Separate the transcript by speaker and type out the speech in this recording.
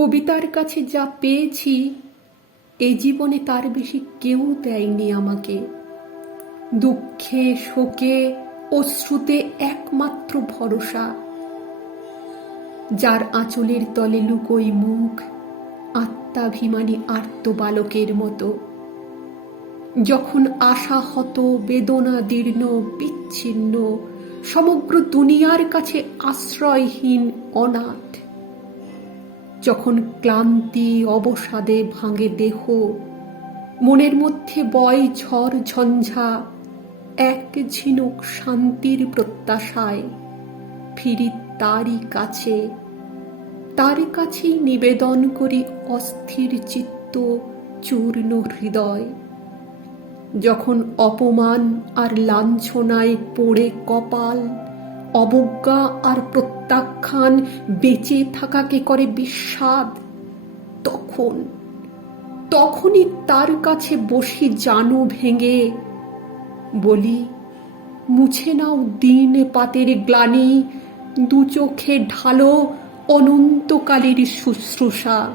Speaker 1: কবিতার কাছে যা পেয়েছি এই জীবনে তার বেশি কেউ দেয়নি আমাকে। দুঃখে, শোকে, অশ্রুতে একমাত্র ভরসা। যার আঁচলের তলে লুকোই মুখ, আত্মাভিমানী আর্ত বালকের মতো। যখন আশা হত, বেদনা দীর্ণ, বিচ্ছিন্ন, সমগ্র দুনিয়ার কাছে আশ্রয়হীন অনাথ। যখন ক্লান্তি অবসাদে ভাঙে দেহ, মনের মধ্যে বয় ঝড় ঝঞ্ঝা, এক ঝিনুক শান্তির প্রত্যাশায় ফিরি তারই কাছে। তার কাছেই নিবেদন করি অস্থির চিত্ত, চূর্ণ হৃদয়। যখন অপমান আর লাঞ্ছনায় পড়ে কপাল অবজ্ঞা আর প্রত্যাখ্যান বেঁচে থাকাকে করে বিস্বাদ? তখন, তখনই তার কাছে বসি জানু ভেঙে। বলি, মুছে নাও দিন পাতের গ্লানি, দু চোখে ঢালো অনন্তকালের শুশ্রূষা।